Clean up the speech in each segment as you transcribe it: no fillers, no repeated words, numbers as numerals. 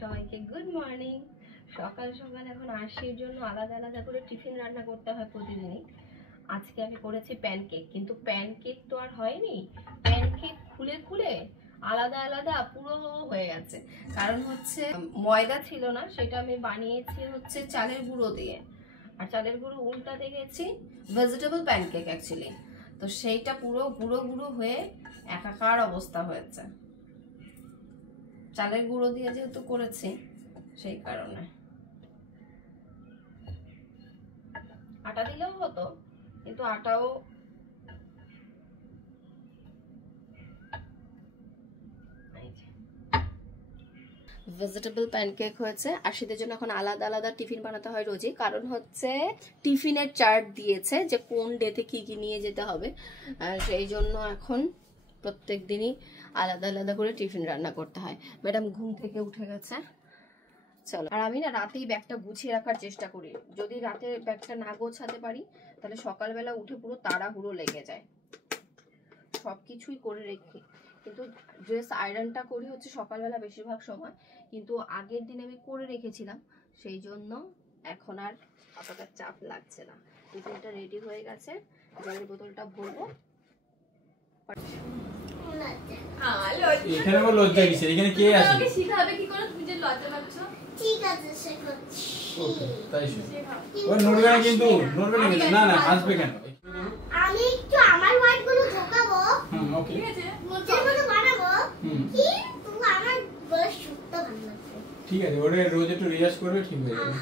সবাইকে good morning. সকাল সকাল এখন আরশির জন্য আলাদা আলাদা করে টিফিন রান্না করতে হয় প্রতিদিনই। আজকে আমি করেছি প্যানকেক, কিন্তু প্যানকেক তো আর হয়নি, প্যানকেক খুলে খুলে আলাদা আলাদা পুরো হয়ে গেছে। কারণ হচ্ছে ময়দা ছিল না, সেটা আমি বানিয়েছি হচ্ছে চালের গুঁড়ো দিয়ে, আর চালের গুঁড়ো উল্টাতে গেছি ভেজিটেবল প্যানকেক অ্যাকচুয়ালি। তো সেইটা পুরো গুঁড়ো গুঁড়ো হয়ে একাকার অবস্থা হয়েছে। চালের গুঁড়ো দিয়ে যেহেতু করেছি সেই কারণে। আটা দিলেও হতো, কিন্তু আটাও ভেজিটেবল প্যানকেক হয়েছে। আর শীতের জন্য এখন আলাদা আলাদা টিফিন বানাতে হয় রোজই, কারণ হচ্ছে টিফিনের চার্ট দিয়েছে যে কোন ডেতে কি কি নিয়ে যেতে হবে। আর সেই জন্য এখন প্রত্যেক দিনই আলাদা আলাদা করে টিফিন রান্না করতে হয়। ম্যাডাম ঘুম থেকে উঠে গেছে, চলো। আর আমি না রাতেই ব্যাগটা গুছিয়ে রাখার চেষ্টা করি, যদি রাতে ব্যাগটা না গোছাতে পারি তাহলে সকালবেলা উঠে পুরো তাড়াহুড়ো লেগে যায়। সব কিছুই করে রেখি, কিন্তু ড্রেস আয়রনটা করি হচ্ছে সকালবেলা বেশিরভাগ সময়, কিন্তু আগের দিন আমি করে রেখেছিলাম, সেই জন্য এখন আর অতটা চাপ লাগছে না। টিফিনটা রেডি হয়ে গেছে, জলের বোতলটা ভরবো। এখানে বল লজ্জা কিসের? এখানে কে আছে? তোমাকে শিখাবে কি করে তুমি যে লজ্জা পাচ্ছ? ঠিক আছে শেখাচ্ছি। ওকে তাই শুনো। ও নড়বে না কিন্তু, নড়বে না কিন্তু। না না হাসবে কেন? আমি একটু আমার ওয়ার্ডগুলো ঢোকাবো। ওকে ঠিক আছে নিজের মতো বানাবো, কিন্তু আমার গলা শুনতে ভালো লাগবে। ঠিক আছে, ওরে রোজ একটু রিয়াজ করবে, ঠিক হয়ে যাবে।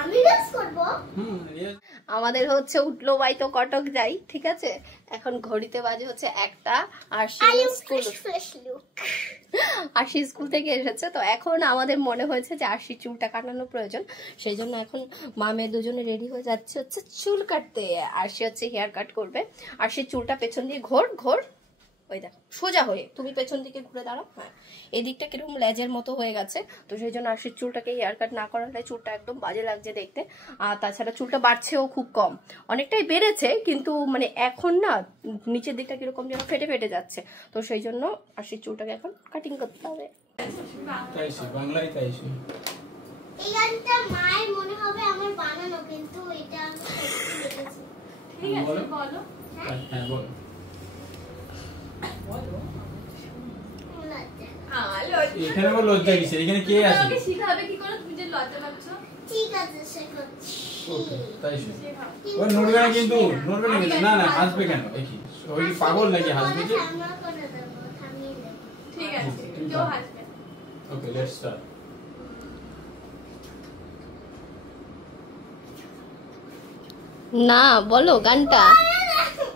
আমি ডান্স করব। রিয়াজ। আমাদের হচ্ছে উঠলো বাই তো কটক যাই, ঠিক আছে। এখন ঘড়িতে বাজে হচ্ছে 1টা, আর আরশি স্কুল থেকে এসেছে। তো এখন আমাদের মনে হয়েছে যে আরশির চুলটা কাটানো প্রয়োজন, সেই জন্য এখন মা মেয়ে দুজনে রেডি হয়ে যাচ্ছে হচ্ছে চুল কাটতে। আরশি হচ্ছে হেয়ার কাট করবে। আরশির চুলটা পেছন দিয়ে ঘোর ঘোর, ওই দেখো সোজা হয়ে, তুমি পেছন দিকে ঘুরে দাঁড়াও। হ্যাঁ, এদিকটা কিরকম লেজের মতো হয়ে গেছে, তো সেই জন্য আরশির চুলটাকে হেয়ার কাট না করালে চুলটা একদম বাজে লাগছে দেখতে। আর তাছাড়া চুলটা বাড়ছেও খুব কম, অনেকটাই বেড়েছে, কিন্তু মানে এখন না নিচের দিকটা কিরকম যেন ফেটে ফেটে যাচ্ছে, তো সেই জন্য আরশির চুলটাকে এখন কাটিং করতে হবে। তাইছি বাংলায় তাইছি। এই গানটা মায়ের মনে হবে আমার বানানো, কিন্তু এটা আমি সত্যি লিখেছি। ঠিক আছে বলো। হ্যাঁ বলো। এখানে বল লজ্জা কিসের? এখানে কে আছে? তোমাকে শিখাবে কি করে তুমি যে লজ্জা পাচ্ছ? ঠিক আছে শেখাচ্ছি। ওকে তাই শুনো। ও নড়বে না কিন্তু, নড়বে না কিন্তু। না না হাসবে কেন? দেখি ওই কি পাগল নাকি হাসবে যে? আমরা করে দেব, থামিয়ে দেব। ঠিক আছে কেউ হাসবে। Okay let's start. না বলো গানটা,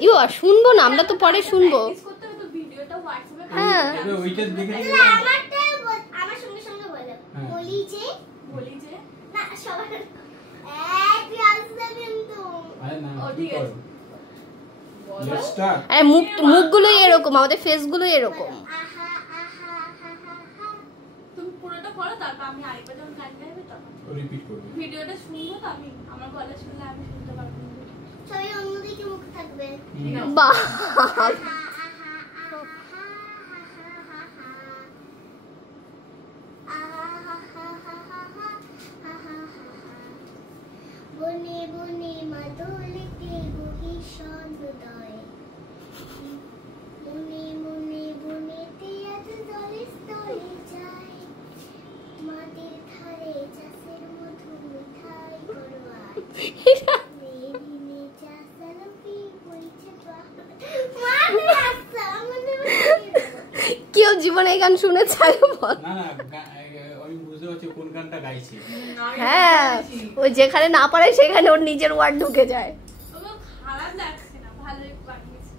ইও শুনবো না, আমরা তো পরে শুনবো। করতে হবে তো, ভিডিওটা হোয়াটসঅ্যাপে হ্যাঁ এটা ওইটা দেখে নিবি। আমারটা আমার সঙ্গে সঙ্গে বলে বলি যে না সবার তুই আসবে কিন্তু। আরে না ও ঠিক আছে লেটস স্টার্ট। আরে মুখগুলোই এরকম, আমাদের ফেসগুলোই এরকম। আহা আহা আহা আহা। তুমি পুরোটা করো, তারপর আমি আরেকবার যখন গান গাইবে তখন রিপিট করবে। ভিডিওটা শুনবো, তো আমি আমার গলা শুনলে আমি শুনতে পারবো। সবাই অন্যদিকে মুখ থাকবে। বাহ, বনে বনে মাদলিতে বহি সন্দোদয়, মনে মনে বনেতে আজ জলে স্তরে যায়, মাটির ধারে চাষের মধু মিঠাই করোয়ায়, মেরিনে চাষালপি বইছে কেউ জীবনে এই গান শুনেছে? না না আমি বুঝতে পারছি কোন গানটা গাইছে। হ্যাঁ, ওই যেখানে না পারে সেখানে ওর নিজের ওয়ার্ড ঢুকে যায়। খারাপ লাগছে না, ভালোই বানিয়েছি।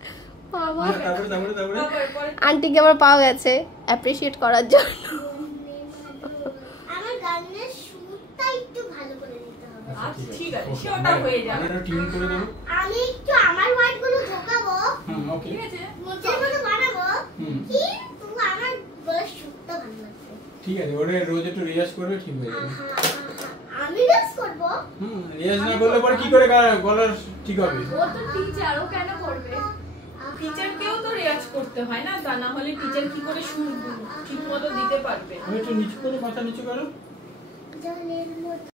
তারপরে আন্টিকে আমার পাওয়া গেছে অ্যাপ্রিশিয়েট করার জন্য। আমার গানের সুরটা একটু ভালো করে দিতে হবে। আচ্ছা ঠিক আছে, সেটা হয়ে যাবে। আমরা টিউন করে দেব। আমি একটু আমার ওয়ার্ডগুলো ঢোকাবো, ওকে ঠিক আছে নিজের মতো বানাবো, কিন্তু আমার গলা শুনতে ভালো লাগবে। ঠিক আছে, ওরে রোজ একটু রিয়াজ করবে, ঠিক হয়ে যাবে। আমি ডান্স করব। রিয়াজ না করলে পরে কি করে গলার ঠিক হবে? ও তো টিচার, ও কেন করবে? টিচারকেও তো রেয়াজ করতে হয় না, তা না হলে টিচার কি করে সুর ঠিক মতো দিতে পারবে। একটু নিচু করো, মাথা নিচু করো। জলের মতো